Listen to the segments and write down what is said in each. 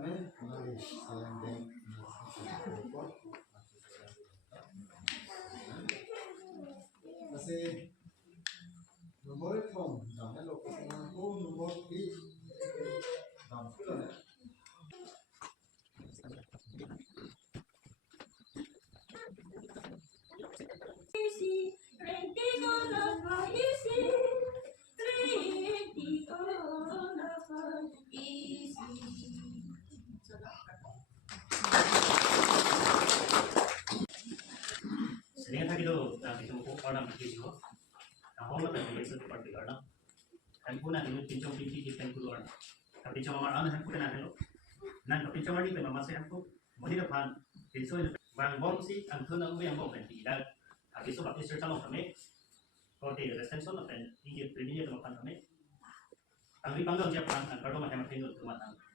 Pertanyaannya kembali selendang masih nomor không giảm độ của cô nomor đi giảm cái này Sering hagido itu orang begitu, nah orang kan biasa seperti orang, handphone nanti itu pincong pinci di handphone orang, tapi pincong orang handphone kan ada lo, nan tapi pincong ini memang masih handphone, mau depan, pincong bang bom sih, handphone aku yang bom kan tidak, habis itu habis search sama kami, kalau di resenson atau di pribadi itu makan kami, kami panggil siapa kan, kalau macam macam itu rumah tangga,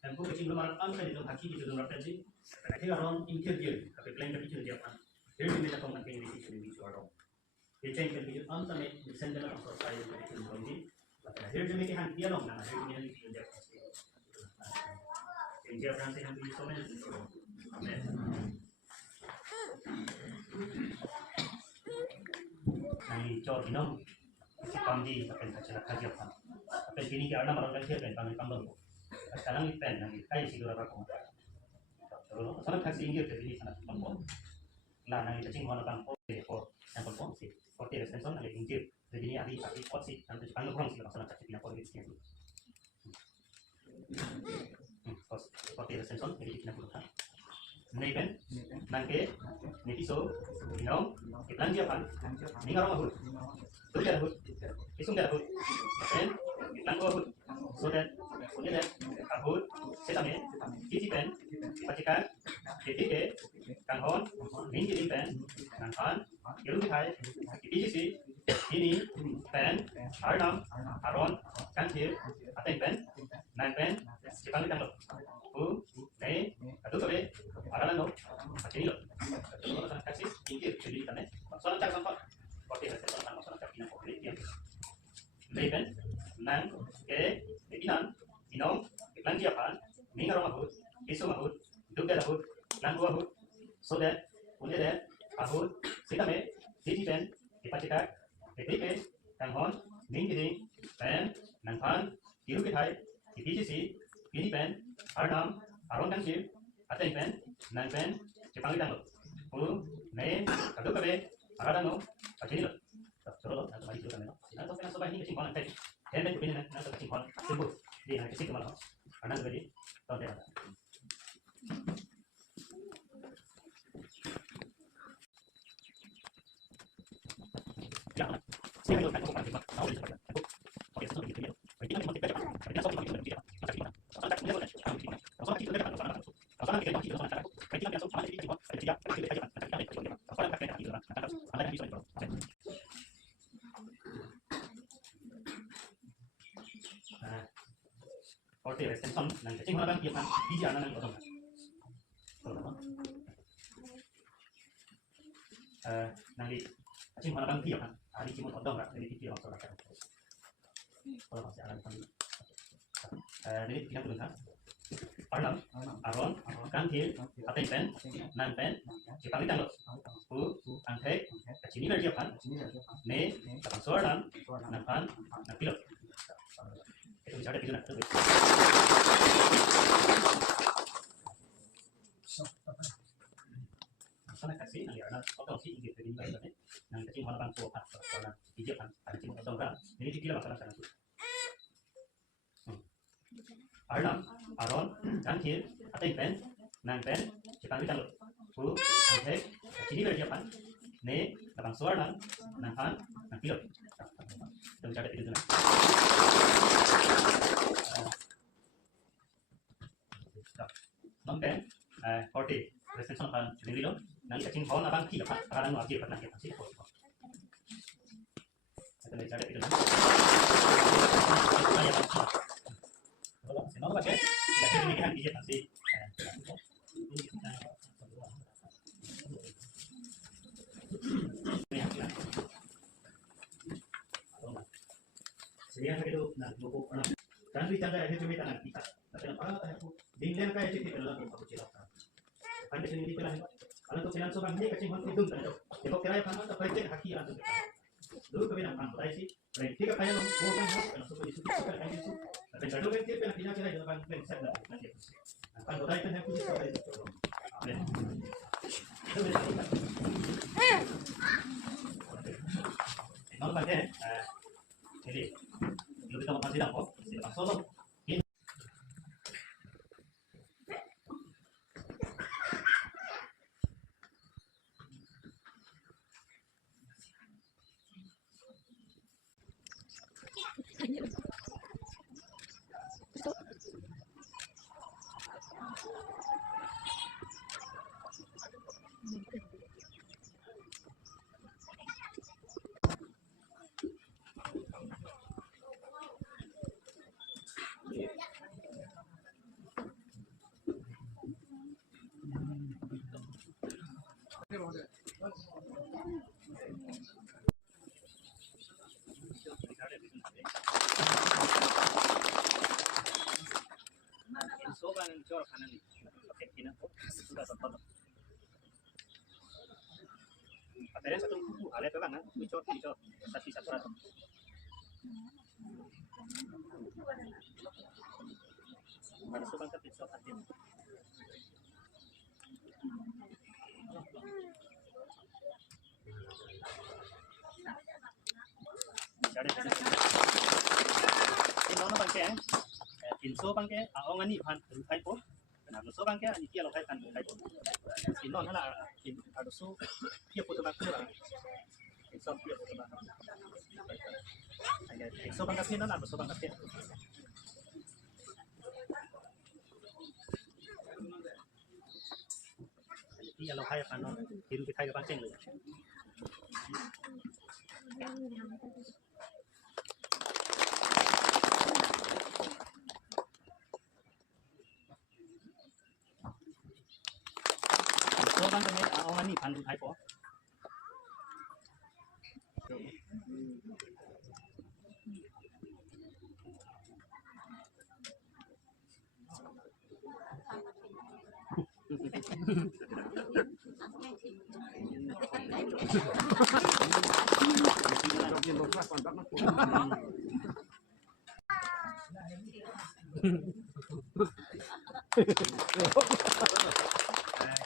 handphone kecil belum ada kan itu haki itu belum ada sih, tapi orang interior, tapi plan tapi itu siapa. Here we will come and pay the video or the change can be on the center of society but here to make a hand here on here we need to in Japan they have so many nanti coba minum si pandi akan kacau kacau apa tapi sini kita ada malam kacau kan kami tambah sekarang ini pen nanti kayak sih dua ratus terus sana taksi ini kita ini sana tambah lah nanti cacing warna bang for sampel form sih for the extension nanti injil jadi ini ahli kot sih nanti panggil kurang sih langsung cacing pindah for gitu for the extension jadi pindah kurang ini kan nanti nanti so minum iklan siapa ini orang mahut tuh dia mahut isung dia mahut dan iklan mahut so that mahut setame kisi pen pacikan DTP kanhon minji pen nanhan iru hai IGC ini pen arnam aron kanthir aten pen nan pen jepang tanglo u nei adu kabe aralano atini lo terus sana taksi injir jadi kan soal cak sampah oke saya soal soal cak pindah oke ya nei pen nan ke inan inong iklan siapa mingar mahut isu mahut dugda mahut lan mahut so that punya deh mahut sitame sisi pen dipacikan DTP kanhon mingi pen nanpan iru hai IGC ini pen arnam aron kanthir aten pen nan pen jepang tanglo u nei adu kabe aralano atini lo terus nanti mari kita neno nanti kita coba ini kesimpulan tadi dan ini nanti kesimpulan sembuh di hari kesimpulan karena jadi tahun depan ya saya itu kan bukan cuma tahu seperti itu oke itu gitu ya jadi kita mau kita kita soal itu kita masa kita soal tak boleh soal kita soal kita kan soal kita kita soal kita kita kan soal itu ada tiga kita aja kita soal kita itu ada bisa itu oke extension nanti cing mana dia kan biji anak otong nanti cing mana bang dia kan hari cimut otong nggak jadi dia langsung akan kalau masih akan kami ini kita tuliskan arnam aron kanthir aten pen nan pen jepang tanglo u angke kecini versi apa ne kapang soalan nanpan nan pilot itu bisa ada pilot itu sana kasih nanti ada otong sih gitu jadi baik banget nanti kecil mana bang tuh karena hijau kan ada cing otong kan jadi dikira masalah sana tuh arnam aron kanthir aten pen nan pen jepang tanglo u angke kecini versi apa ne kapang soalan nanpan nan pilot itu bisa ada pilot Nonton, 40 resenson kan jadi lo, nanti cacing pohon abang tiga pak, sekarang mau akhir pernah kita sih, kita bicara itu nanti. Kalau masih mau baca, kita ini kan bisa nanti. Sebenarnya itu, nah buku, kan bicara itu cuma tangan kita. Kaya parang tayo dinlen kaya chiti pala lang ako sila. Kaya sini pala. Alam to sinan sobrang hindi kasi hindi dun tayo. Di ba kaya paano ta pwede haki ato. Dulu kami nang tayo si. Right, tiga kaya nung mo kan ano so isu kaya kayo isu. Tapi kalau kan kita pindah kira dalam plan set dah. Kan tayo kan aku bisa kaya itu. Kalau pakai jadi lebih tahu pasti dah kok. Tidak solo. Sobrang jor kanan ni. Okey, kena sudah sempat. Ada satu buku, ada terang kan? Bicor, satu ratus. Ada sobrang tapi bicor hati. Jadi, ini mana bangkai? Inso bangkai, awang ni pan kai po. Nah, so bangkai ni kia lokai pan kai po. Inon hala, ada so kia po tebak kurang. Inso kia po tebak. Inso bangkai pin ada so bangkai pin. Kia lokai pan no, hiru kita kai pancing le. So bangkai awang ni pan kai po.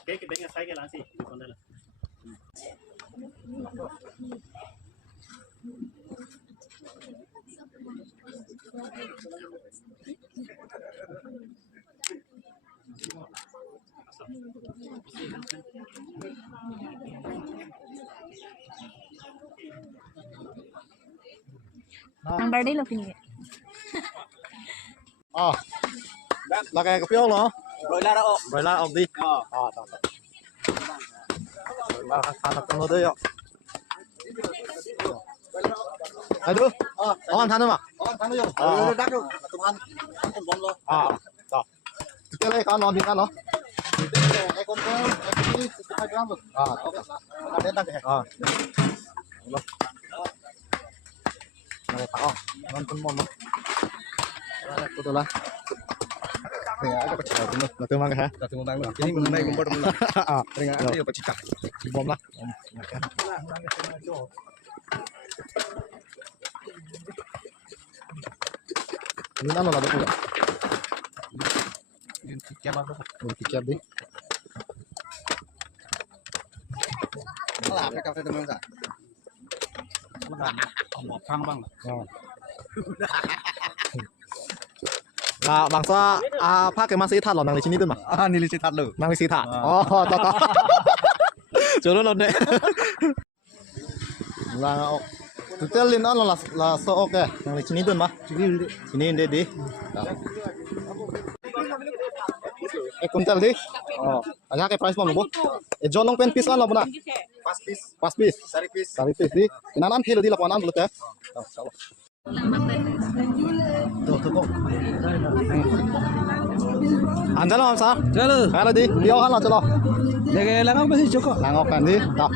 Kayak kita ingat saya lah sih, konten lah. Ang birthday lo pinili. Là cái phiếu nó. Broiler đó. Broiler ông đi. Đó. Broiler ăn được nó đấy ạ. Ai đưa? Ông ăn mà. Con thắng rồi. Đắt rồi. Tụi ăn. Con bom rồi. Đó. Cái này con nó thì ăn nó. Cái con cái 2 gram rồi. Ăn đến đắt kìa. Này tao. Ngon con mòn nó. Betul lah. Ya, ada pecah itu. Nanti makan ha. Satu bang. Ini mengenai kompor mula. Dengan ada yang pecah. Bom lah. Ini nano lah betul. Ini tiap apa? Tiap deh. Lah, apa kafe teman enggak? Bang bang. Là bằng sao phát cái mang sĩ thật là năng lực chính đi mà Ni lisi thật lử. năng lực sĩ thật to chỗ đó đấy là thực tế lên đó là so ok năng lực chính đi mà chính đi đi cái con tel đi ada cái price mau bố John long pen piece kan lah pun pas piece sari piece di kenalan kilo di lapangan belut ya tuh kok anda lo sa Chalo. kalau di dia kan lah celo Lagi langau masih cukup. langok kan di tak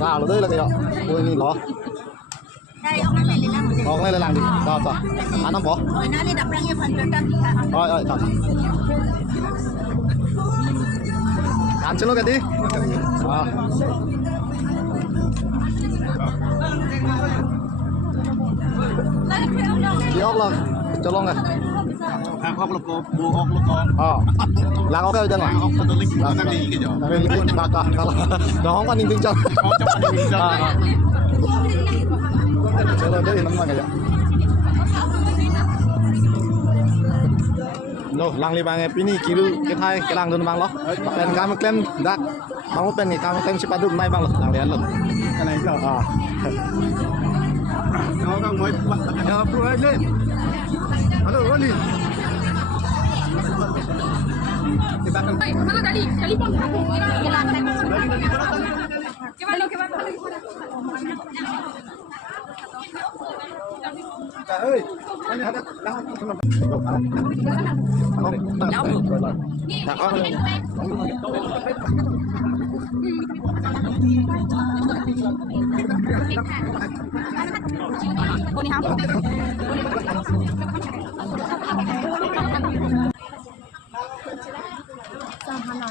sao lo đây là cái ôi ni lo Đây ông ăn này lên làm Ồ, cái này là làng gì? Đó, đó. À, năm bỏ. Rồi nó đi đập răng như phần trăm thì hả? Rồi, chào. Ăn chân luôn cái đi. À. Đi ốc luôn. Cho luôn này. Hàng ốc lục cô, bùa ốc lục con. Làng ốc cái chân Hàng ốc tôi lịch là cái gì kìa. Đó không có ninh tinh chân. Không trong cái gì chân. Cho lên đây năm cái gì. Loh, lang libang ini kiru kita hai lang dun bang loh. Dan kami klaim dak. Kamu pen nih kami klaim sepatu mai bang loh. Lang lian loh. Cái này sao? Nó đang mới bắt đầu pro lên. Halo, Roni. Kita akan Mana tadi? Telepon aku. Gimana? ơi, ini ada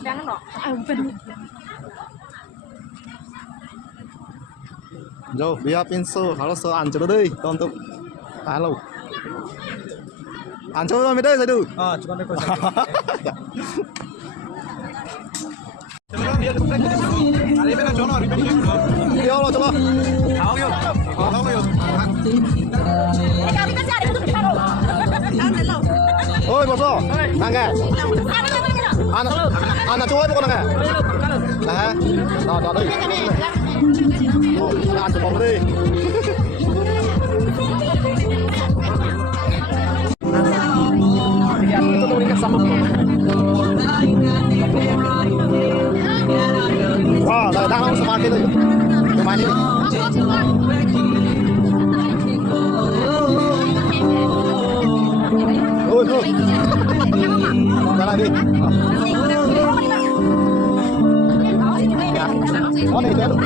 Jangan loh. Bukan. Rồi, bây giờ pin sơ, nó sơ ăn cho nó đây, tôm tụng. Khá lâu. Ăn cho rồi mới đây rồi đủ. cuma dekor. Yêu lo cho lo. Ôi, một số. Đang kìa. Ăn là chuối con kìa. Đấy. Đó đây. Ăn cho bóng đi. Wow, đang không smart cái gì. Cái máy đi. Ôi, thôi. Ra lại đi. Con này được.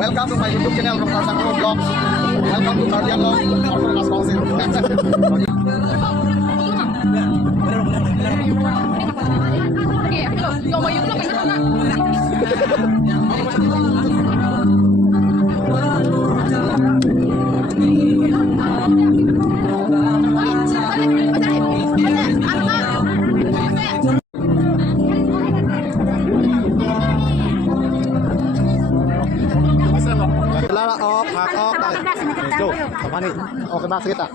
Welcome to my YouTube channel from Tarzan Vlogs. Welcome to Guardian Log. Mas Fauzil. Lara off, hak off, tuh, apa nih? Oh, kena kita.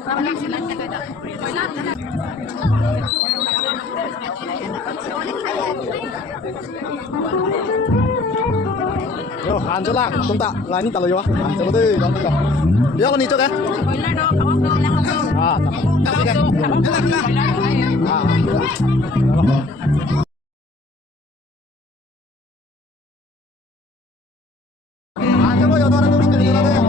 Yo, ăn lah, chúng ta là những tờ lời ăn cho đi, đón đi. Yo, con đi trước đấy. Coba ya orang tuh bikin kita deh.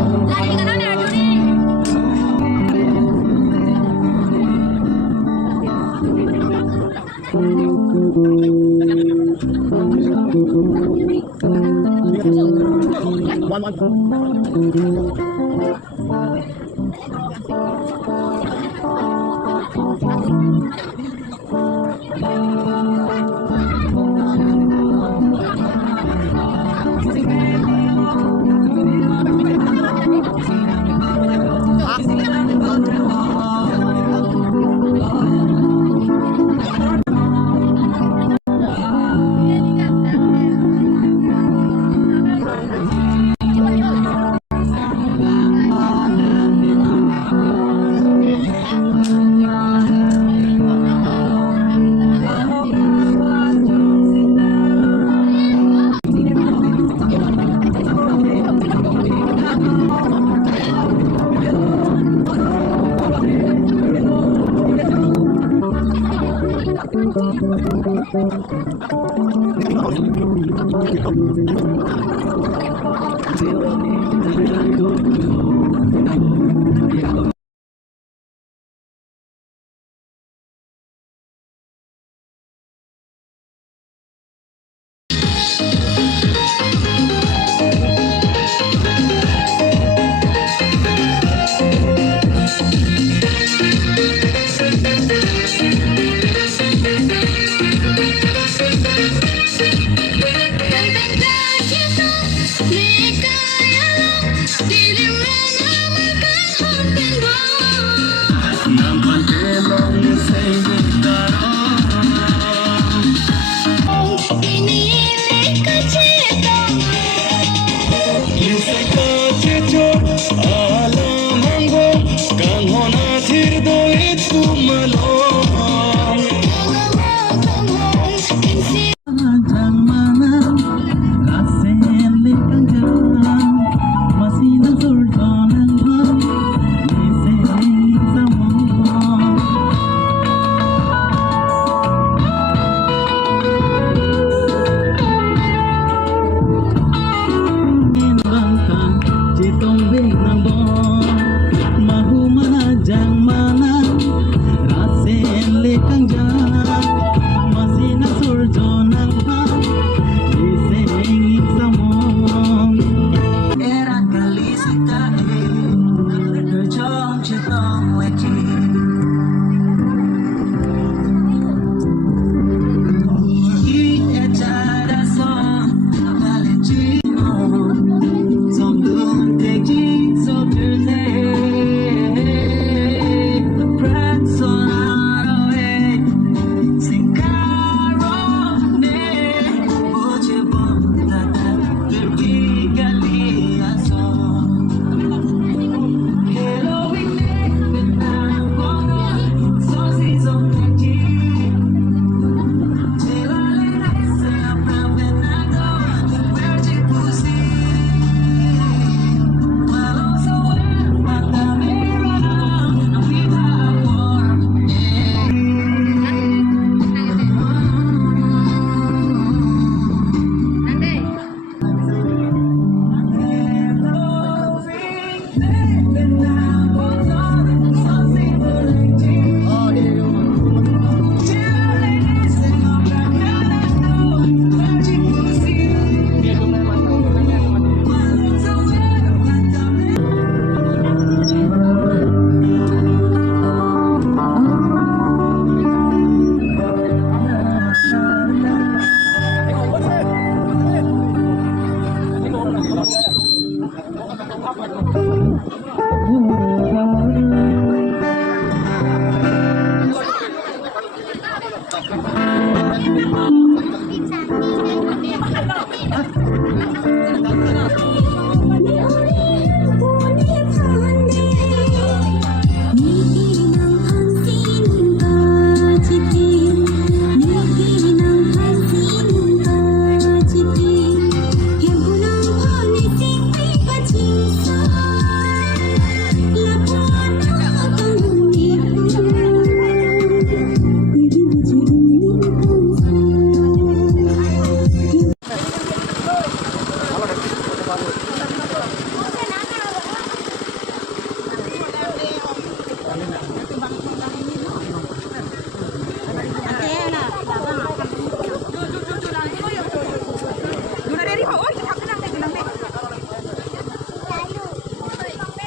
Lagi ke mana, Juni?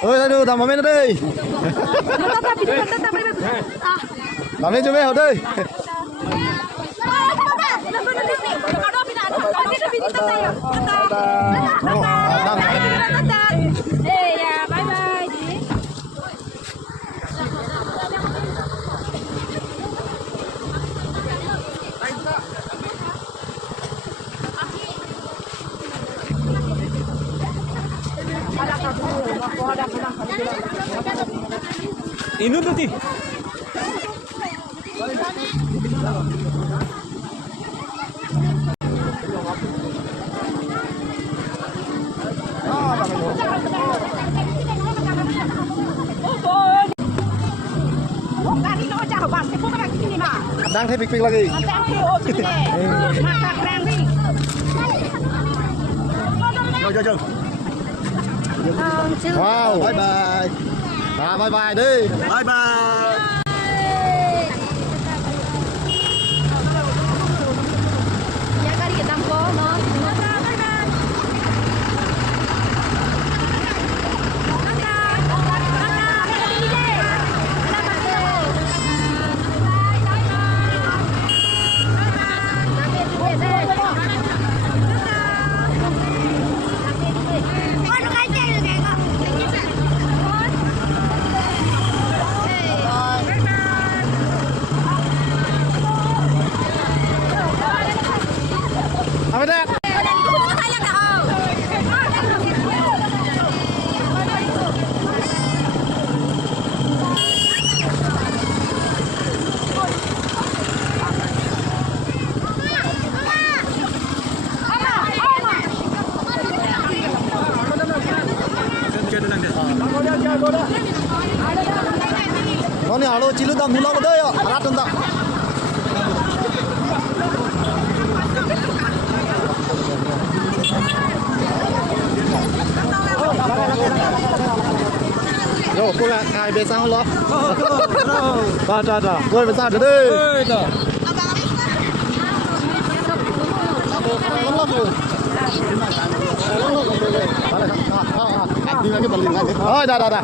Ôi, aduh, tambah main deh. Tambah coba deh. Ini tuh sih. Tadi kau cakap, pasti kau nak sini mah. Đang thấy pik lagi. Masak rang nih. Vô. Wow, bye bye. Bye bye đi. Bye bye. Ya kali kita mau no. Apa dah? Nó nè, alo chỉ lúc đang ngủ lâu đây à? Rát đơn ta. Rồi, cô là ai về sao lo? Trời. Rồi về sao được đi? Thôi, dah.